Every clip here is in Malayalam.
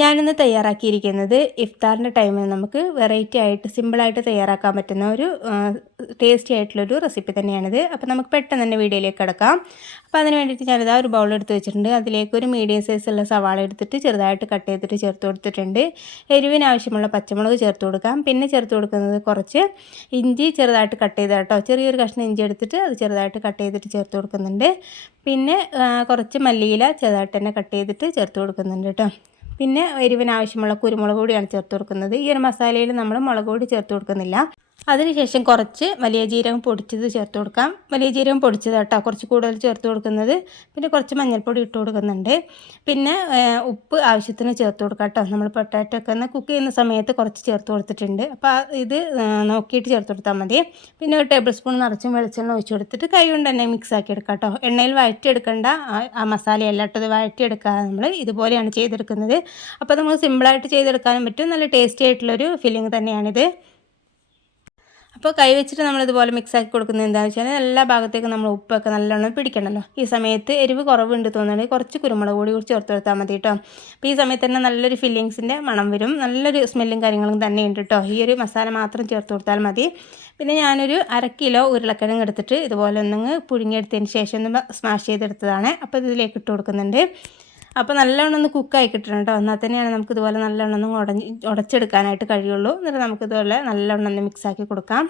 ഞാനിന്ന് തയ്യാറാക്കിയിരിക്കുന്നത് ഇഫ്താറിൻ്റെ ടൈമിൽ നമുക്ക് വെറൈറ്റി ആയിട്ട് സിമ്പിളായിട്ട് തയ്യാറാക്കാൻ പറ്റുന്ന ഒരു ടേസ്റ്റി ആയിട്ടുള്ളൊരു റെസിപ്പി തന്നെയാണിത്. അപ്പോൾ നമുക്ക് പെട്ടെന്ന് തന്നെ വീഡിയോയിലേക്ക് കിടക്കാം. അപ്പോൾ അതിന് വേണ്ടിയിട്ട് ഞാനിതാ ഒരു ബൗൾ എടുത്ത് വെച്ചിട്ടുണ്ട്. അതിലേക്ക് ഒരു മീഡിയം സൈസുള്ള സവാള എടുത്തിട്ട് ചെറുതായിട്ട് കട്ട് ചെയ്തിട്ട് ചേർത്ത് കൊടുത്തിട്ടുണ്ട്. എരിവിന് ആവശ്യമുള്ള പച്ചമുളക് ചേർത്ത് കൊടുക്കാം. പിന്നെ ചേർത്ത് കൊടുക്കുന്നത് കുറച്ച് ഇഞ്ചി ചെറുതായിട്ട് കട്ട് ചെയ്ത് കേട്ടോ, ചെറിയൊരു കഷ്ണം ഇഞ്ചി എടുത്തിട്ട് അത് ചെറുതായിട്ട് കട്ട് ചെയ്തിട്ട് ചേർത്ത് കൊടുക്കുന്നുണ്ട്. പിന്നെ കുറച്ച് മല്ലിയില ചെറുതായിട്ട് തന്നെ കട്ട് ചെയ്തിട്ട് ചേർത്ത് കൊടുക്കുന്നുണ്ട് കേട്ടോ. പിന്നെ എരിവിന് ആവശ്യമുള്ള കുരുമുളക് പൊടിയാണ് ചേർത്ത് കൊടുക്കുന്നത്. ഈ ഒരു മസാലയിൽ നമ്മൾ മുളക് പൊടി ചേർത്ത് കൊടുക്കുന്നില്ല. അതിനുശേഷം കുറച്ച് വലിയ ജീരകം പൊടിച്ചത് ചേർത്ത് കൊടുക്കാം. വലിയ ജീരകം പൊടിച്ചത് കേട്ടോ കുറച്ച് കൂടുതൽ ചേർത്ത് കൊടുക്കുന്നത്. പിന്നെ കുറച്ച് മഞ്ഞൾപ്പൊടി ഇട്ട് കൊടുക്കുന്നുണ്ട്. പിന്നെ ഉപ്പ് ആവശ്യത്തിന് ചേർത്ത് കൊടുക്കാം കേട്ടോ. നമ്മൾ പൊട്ടാറ്റോ ഒക്കെ ഒന്ന് കുക്ക് ചെയ്യുന്ന സമയത്ത് കുറച്ച് ചേർത്ത് കൊടുത്തിട്ടുണ്ട്. അപ്പോൾ ഇത് നോക്കിയിട്ട് ചേർത്ത് കൊടുത്താൽ മതി. പിന്നെ ഒരു ടേബിൾ സ്പൂൺ നിറച്ചും വെളിച്ചെണ്ണ ഒഴിച്ച് കൊടുത്തിട്ട് കൈ കൊണ്ട് തന്നെ മിക്സ് ആക്കി എടുക്കാം കേട്ടോ. എണ്ണയിൽ വഴറ്റിയെടുക്കേണ്ട ആ മസാലയല്ല കേട്ടോ, ഇത് വഴറ്റിയെടുക്കാതെ നമ്മൾ ഇതുപോലെയാണ് ചെയ്തെടുക്കുന്നത്. അപ്പോൾ നമുക്ക് സിമ്പിളായിട്ട് ചെയ്തെടുക്കാനും പറ്റും. നല്ല ടേസ്റ്റി ആയിട്ടുള്ളൊരു ഫില്ലിങ് തന്നെയാണിത്. അപ്പോൾ കൈ വെച്ചിട്ട് നമ്മളിതുപോലെ മിക്സാക്കി കൊടുക്കുന്നത് എന്താണെന്ന് വെച്ചാൽ എല്ലാ ഭാഗത്തേക്കും നമ്മൾ ഉപ്പൊക്കെ നല്ലോണം പിടിക്കണമല്ലോ. ഈ സമയത്ത് എരിവ് കുറവുണ്ട് തോന്നുകയാണെങ്കിൽ കുറച്ച് കുരുമുളക് പൊടി കൂടി ചേർത്ത് കൊടുത്താൽ മതി കേട്ടോ. അപ്പോൾ ഈ സമയത്ത് തന്നെ നല്ലൊരു ഫില്ലിങ്സിൻ്റെ മണം വരും, നല്ലൊരു സ്മെല്ലും കാര്യങ്ങളും തന്നെ ഉണ്ട് കേട്ടോ. ഈ ഒരു മസാല മാത്രം ചേർത്ത് കൊടുത്താൽ മതി. പിന്നെ ഞാനൊരു 1/2 കിലോ ഉരുളക്കിഴങ്ങ് എടുത്തിട്ട് ഇതുപോലെ ഒന്നങ്ങ് പുഴുങ്ങിയെടുത്തതിന് ശേഷം ഒന്ന് സ്മാഷ് ചെയ്തെടുത്തതാണ്. അപ്പോൾ ഇതിലേക്ക് ഇട്ട് കൊടുക്കുന്നുണ്ട്. അപ്പോൾ നല്ലവണ്ണം ഒന്ന് കുക്കായി കിട്ടണം കേട്ടോ. എന്നാൽ തന്നെയാണ് നമുക്കിതുപോലെ നല്ലവണ്ണം ഒന്ന് ഉടച്ചെടുക്കാനായിട്ട് കഴിയുള്ളൂ. എന്നിട്ട് നമുക്കിതുപോലെ നല്ലവണ്ണം ഒന്ന് മിക്സാക്കി കൊടുക്കാം.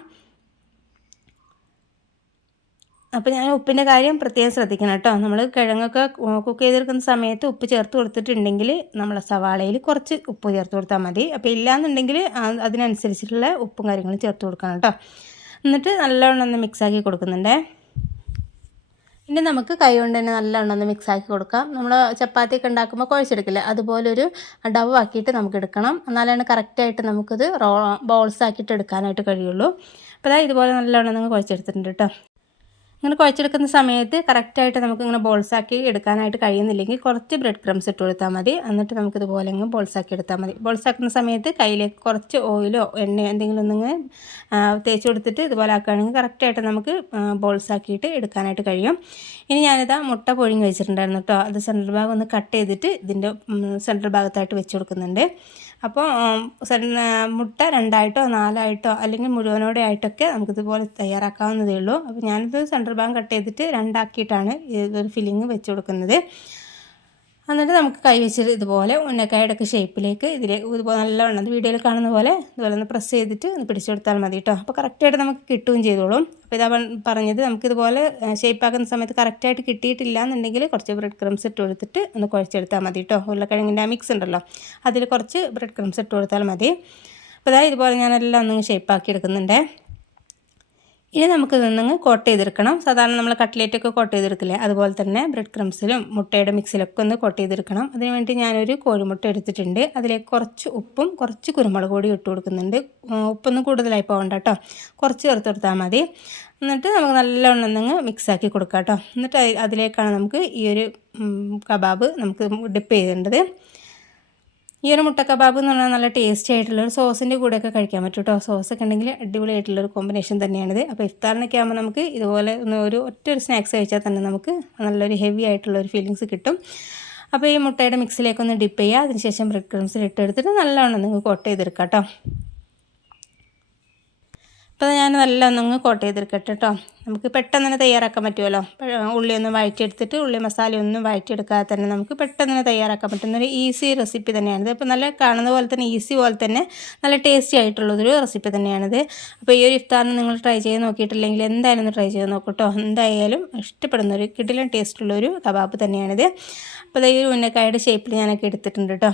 അപ്പോൾ ഞാൻ ഉപ്പിൻ്റെ കാര്യം പ്രത്യേകം ശ്രദ്ധിക്കണം കേട്ടോ. നമ്മൾ കിഴങ്ങൊക്കെ കുക്ക് ചെയ്തെടുക്കുന്ന സമയത്ത് ഉപ്പ് ചേർത്ത് കൊടുത്തിട്ടുണ്ടെങ്കിൽ നമ്മൾ സവാളയിൽ കുറച്ച് ഉപ്പ് ചേർത്ത് കൊടുത്താൽ മതി. അപ്പോൾ ഇല്ലയെന്നുണ്ടെങ്കിൽ അതിനനുസരിച്ചിട്ടുള്ള ഉപ്പും കാര്യങ്ങളും ചേർത്ത് കൊടുക്കണം കേട്ടോ. എന്നിട്ട് നല്ലവണ്ണം ഒന്ന് മിക്സാക്കി കൊടുക്കുന്നുണ്ടേ. പിന്നെ നമുക്ക് കൈ കൊണ്ട് തന്നെ നല്ലവണ്ണം ഒന്ന് മിക്സാക്കി കൊടുക്കാം. നമ്മൾ ചപ്പാത്തിയൊക്കെ ഉണ്ടാക്കുമ്പോൾ കുഴച്ചെടുക്കില്ല, അതുപോലൊരു ഡവ് ആക്കിയിട്ട് നമുക്ക് എടുക്കണം. എന്നാലാണ് കറക്റ്റായിട്ട് നമുക്കത് ബോൾസ് ആക്കിയിട്ട് എടുക്കാനായിട്ട് കഴിയുള്ളൂ. അപ്പോൾ ഇതുപോലെ നല്ലവണ്ണം നിങ്ങൾ കുഴച്ചെടുത്തിട്ടുണ്ട് കേട്ടോ. ഇങ്ങനെ കുഴച്ചെടുക്കുന്ന സമയത്ത് കറക്റ്റായിട്ട് നമുക്കിങ്ങനെ ബോൾസാക്കി എടുക്കാനായിട്ട് കഴിയുന്നില്ലെങ്കിൽ കുറച്ച് ബ്രെഡ് ക്രംസ് ഇട്ട് കൊടുത്താൽ മതി. എന്നിട്ട് നമുക്കിതുപോലെ അങ്ങ് ബോൾസാക്കി എടുത്താൽ മതി. ബോൾസാക്കുന്ന സമയത്ത് കയ്യിലേക്ക് കുറച്ച് ഓയിലോ എണ്ണയോ എന്തെങ്കിലും ഒന്നിങ്ങനെ തേച്ച് കൊടുത്തിട്ട് ഇതുപോലെ ആക്കുകയാണെങ്കിൽ കറക്റ്റായിട്ട് നമുക്ക് ബോൾസാക്കിയിട്ട് എടുക്കാനായിട്ട് കഴിയും. ഇനി ഞാനിതാ മുട്ട പുഴുങ്ങി വെച്ചിട്ടുണ്ടായിരുന്നു കേട്ടോ. അത് സെൻട്രൽ ഭാഗം ഒന്ന് കട്ട് ചെയ്തിട്ട് ഇതിൻ്റെ സെൻട്രൽ ഭാഗത്തായിട്ട് വെച്ച് കൊടുക്കുന്നുണ്ട്. അപ്പോൾ മുട്ട 2ആയിട്ടോ 4ആയിട്ടോ അല്ലെങ്കിൽ മുഴുവനോടെ ആയിട്ടൊക്കെ നമുക്കിതുപോലെ തയ്യാറാക്കാവുന്നതേ ഉള്ളൂ. അപ്പോൾ ഞാനിത് സെൻട്രൽ ഭാഗം കട്ട് ചെയ്തിട്ട് 2ആക്കിയിട്ടാണ് ഇതൊരു ഫില്ലിങ് വെച്ച് കൊടുക്കുന്നത്. എന്നിട്ട് നമുക്ക് കൈ വെച്ചിട്ട് ഇതുപോലെ ഉന്നക്കായുടെയൊക്കെ ഷേപ്പിലേക്ക് ഇതുപോലെ നല്ലവണ്ണം വീഡിയോയിൽ കാണുന്ന പോലെ ഇതുപോലെ ഒന്ന് പ്രസ് ചെയ്തിട്ട് ഒന്ന് പിടിച്ചെടുത്താൽ മതി കേട്ടോ. അപ്പോൾ കറക്റ്റായിട്ട് നമുക്ക് കിട്ടുകയും ചെയ്തോളും. അപ്പോൾ ഇതാ പറഞ്ഞത്, നമുക്കിതുപോലെ ഷേപ്പാക്കുന്ന സമയത്ത് കറക്റ്റായിട്ട് കിട്ടിയിട്ടില്ല എന്നുണ്ടെങ്കിൽ കുറച്ച് ബ്രെഡ് ക്രംസ് ഇട്ട് കൊടുത്തിട്ട് ഒന്ന് കുഴച്ചെടുത്താൽ മതി കേട്ടോ. ഉരുളക്കിഴങ്ങിൻ്റെ ആ മിക്സ് ഉണ്ടല്ലോ, അതിൽ കുറച്ച് ബ്രെഡ് ക്രംസ് ഇട്ട് കൊടുത്താൽ മതി. അപ്പോൾ ഇതുപോലെ ഞാനെല്ലാം ഒന്നും ഷേപ്പാക്കി എടുക്കുന്നുണ്ട്. ഇനി നമുക്ക് ഇതൊന്നങ്ങ് കോട്ട് ചെയ്തെടുക്കണം. സാധാരണ നമ്മൾ കട്ട്ലേറ്റൊക്കെ കോട്ട് ചെയ്തെടുക്കില്ലേ, അതുപോലെ തന്നെ ബ്രെഡ് ക്രംസിലും മുട്ടയുടെ മിക്സിലൊക്കെ ഒന്ന് കോട്ട് ചെയ്തെടുക്കണം. അതിനുവേണ്ടി ഞാനൊരു കോഴിമുട്ട എടുത്തിട്ടുണ്ട്. അതിലേക്ക് കുറച്ച് ഉപ്പും കുറച്ച് കുരുമുളക് പൊടി ഇട്ട് കൊടുക്കുന്നുണ്ട്. ഉപ്പൊന്നും കൂടുതലായി പോകണ്ട കേട്ടോ, കുറച്ച് ചേർത്ത് കൊടുത്താൽ മതി. എന്നിട്ട് നമുക്ക് നല്ലവണ്ണം ഒന്നങ്ങ് മിക്സാക്കി കൊടുക്കാം കേട്ടോ. എന്നിട്ട് അതിലേക്കാണ് നമുക്ക് ഈ ഒരു കബാബ് നമുക്ക് ഡിപ്പ് ചെയ്യേണ്ടത്. ഈ ഒരു മുട്ട കബാബ് എന്ന് പറഞ്ഞാൽ നല്ല ടേസ്റ്റി ആയിട്ടുള്ളൊരു സോസിൻ്റെ കൂടെയൊക്കെ കഴിക്കാൻ പറ്റും കേട്ടോ. സോസൊക്കെ ഉണ്ടെങ്കിൽ അടിപൊളിയായിട്ടുള്ളൊരു കോമ്പിനേഷൻ തന്നെയാണിത്. അപ്പോൾ ഇഫ്താറിനൊക്കെ ആകുമ്പോൾ നമുക്ക് ഇതുപോലെ ഒരു സ്നാക്സ് കഴിച്ചാൽ തന്നെ നമുക്ക് നല്ലൊരു ഹെവി ആയിട്ടുള്ളൊരു ഫീലിങ്സ് കിട്ടും. അപ്പോൾ ഈ മുട്ടയുടെ മിക്സിലേക്കൊന്ന് ഡിപ്പ് ചെയ്യുക. അതിനുശേഷം ബ്രെഡ് ക്രംസിൽ ഇട്ടെടുത്തിട്ട് നല്ലവണ്ണം നിങ്ങൾക്ക് കോട്ട് ചെയ്തെടുക്കാം കേട്ടോ. അപ്പോൾ ഞാൻ നല്ല ഒന്നങ്ങ് കോട്ട് ചെയ്തെടുക്കട്ടെ കേട്ടോ. നമുക്ക് പെട്ടെന്ന് തന്നെ തയ്യാറാക്കാൻ പറ്റുമല്ലോ. ഉള്ളിയൊന്നും വഴറ്റിയെടുത്തിട്ട് ഉള്ളി മസാലയൊന്നും വഴറ്റിയെടുക്കാതെ തന്നെ നമുക്ക് പെട്ടെന്ന് തന്നെ തയ്യാറാക്കാൻ പറ്റുന്നൊരു ഈസി റെസിപ്പി തന്നെയാണിത്. അപ്പോൾ നല്ല കാണുന്ന പോലെ തന്നെ ഈസി പോലെ തന്നെ നല്ല ടേസ്റ്റി ആയിട്ടുള്ളൊരു റെസിപ്പി തന്നെയാണിത്. അപ്പോൾ ഈ ഒരു ഇഫ്താറിന് നിങ്ങൾ ട്രൈ ചെയ്ത് നോക്കിയിട്ടില്ലെങ്കിൽ എന്തായാലും ഒന്ന് ട്രൈ ചെയ്ത് നോക്കൂട്ടോ. എന്തായാലും ഇഷ്ടപ്പെടുന്നൊരു കിടിലൻ ടേസ്റ്റുള്ളൊരു കബാബ് തന്നെയാണിത്. അപ്പോൾ ഈ ഒരു ഉന്നക്കായുടെ ഷേപ്പിൽ ഞാനൊക്കെ എടുത്തിട്ടുണ്ട് കേട്ടോ.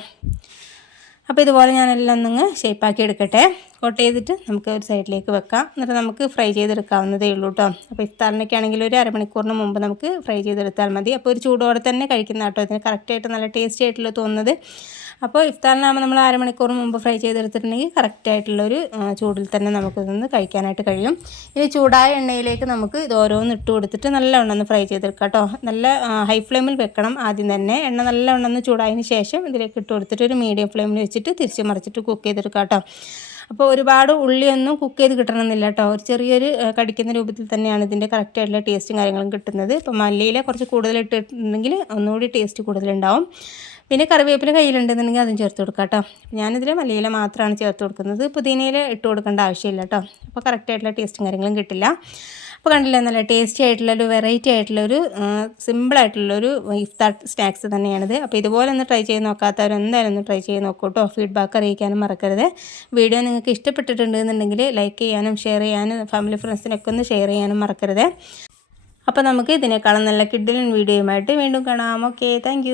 അപ്പോൾ ഇതുപോലെ ഞാനെല്ലാം ഒന്നങ്ങ് ഷേപ്പാക്കി എടുക്കട്ടെ. കോട്ട് ചെയ്തിട്ട് നമുക്ക് ഒരു സൈഡിലേക്ക് വെക്കാം. എന്നിട്ട് നമുക്ക് ഫ്രൈ ചെയ്തെടുക്കാവുന്നതേ ഉള്ളൂ കേട്ടോ. അപ്പോൾ ഇഫ്താറിനൊക്കെ ആണെങ്കിൽ ഒരു അരമണിക്കൂറിന് മുമ്പ് നമുക്ക് ഫ്രൈ ചെയ്തെടുത്താൽ മതി. അപ്പോൾ ഒരു ചൂടോടെ തന്നെ കഴിക്കുന്ന കേട്ടോ ഇതിന് കറക്റ്റായിട്ട് നല്ല ടേസ്റ്റി ആയിട്ടുള്ള തോന്നുന്നത്. അപ്പോൾ ഇഫ്താറിനാകുമ്പോൾ നമ്മൾ അരമണിക്കൂർ മുമ്പ് ഫ്രൈ ചെയ്തെടുത്തിട്ടുണ്ടെങ്കിൽ കറക്റ്റായിട്ടുള്ളൊരു ചൂടിൽ തന്നെ നമുക്കിതൊന്ന് കഴിക്കാനായിട്ട് കഴിയും. ഇനി ചൂടായ എണ്ണയിലേക്ക് നമുക്ക് ഇത് ഓരോന്ന് ഇട്ട് കൊടുത്തിട്ട് നല്ലവണ്ണം ഒന്ന് ഫ്രൈ ചെയ്തെടുക്കാം കേട്ടോ. നല്ല ഹൈ ഫ്ലെയിമിൽ വെക്കണം ആദ്യം തന്നെ. എണ്ണ നല്ലവണ്ണം ഒന്ന് ചൂടായതിന് ശേഷം ഇതിലേക്ക് ഇട്ട് കൊടുത്തിട്ട് ഒരു മീഡിയം ഫ്ലെയിമിൽ വെച്ചിട്ട് തിരിച്ച് മറിച്ചിട്ട് കുക്ക് ചെയ്തെടുക്കാം കേട്ടോ. അപ്പോൾ ഒരുപാട് ഉള്ളിയൊന്നും കുക്ക് ചെയ്ത് കിട്ടണമെന്നില്ല കേട്ടോ. ഒരു ചെറിയൊരു കടിക്കുന്ന രൂപത്തിൽ തന്നെയാണ് ഇതിൻ്റെ കറക്റ്റായിട്ടുള്ള ടേസ്റ്റും കാര്യങ്ങളും കിട്ടുന്നത്. ഇപ്പോൾ മല്ലിയില കുറച്ച് കൂടുതൽ ഇട്ടിട്ടുണ്ടെങ്കിൽ ഒന്നുകൂടി ടേസ്റ്റ് കൂടുതലുണ്ടാവും. പിന്നെ കറിവേപ്പില കയ്യിലുണ്ടെന്നുണ്ടെങ്കിൽ അതും ചേർത്ത് കൊടുക്കാം കേട്ടോ. ഞാനിതിൽ മല്ലിയില മാത്രമാണ് ചേർത്ത് കൊടുക്കുന്നത്. പുതിനയില ഇട്ട് കൊടുക്കേണ്ട ആവശ്യമില്ല കേട്ടോ. അപ്പോൾ കറക്റ്റായിട്ടുള്ള ടേസ്റ്റും കാര്യങ്ങളും കിട്ടില്ല. അപ്പോൾ കണ്ടില്ലേ, നല്ല ടേസ്റ്റി ആയിട്ടുള്ളൊരു വെറൈറ്റി ആയിട്ടുള്ളൊരു സിമ്പിളായിട്ടുള്ളൊരു ഇഫ്താർ സ്നാക്സ് തന്നെയാണിത്. അപ്പോൾ ഇതുപോലെ ഒന്ന് ട്രൈ ചെയ്ത് നോക്കാത്തവർ എന്തായാലും ഒന്ന് ട്രൈ ചെയ്ത് നോക്കൂ കേട്ടോ. ഫീഡ്ബാക്ക് അറിയിക്കാനും മറക്കരുത്. വീഡിയോ നിങ്ങൾക്ക് ഇഷ്ടപ്പെട്ടിട്ടുണ്ടെന്നുണ്ടെങ്കിൽ ലൈക്ക് ചെയ്യാനും ഷെയർ ചെയ്യാനും ഫാമിലി ഫ്രണ്ട്സിനൊക്കെ ഒന്ന് ഷെയർ ചെയ്യാനും മറക്കരുത്. അപ്പോൾ നമുക്ക് ഇതിനേക്കാളും നല്ല കിഡിലൻ വീഡിയോയുമായിട്ട് വീണ്ടും കാണാം. Okay, thank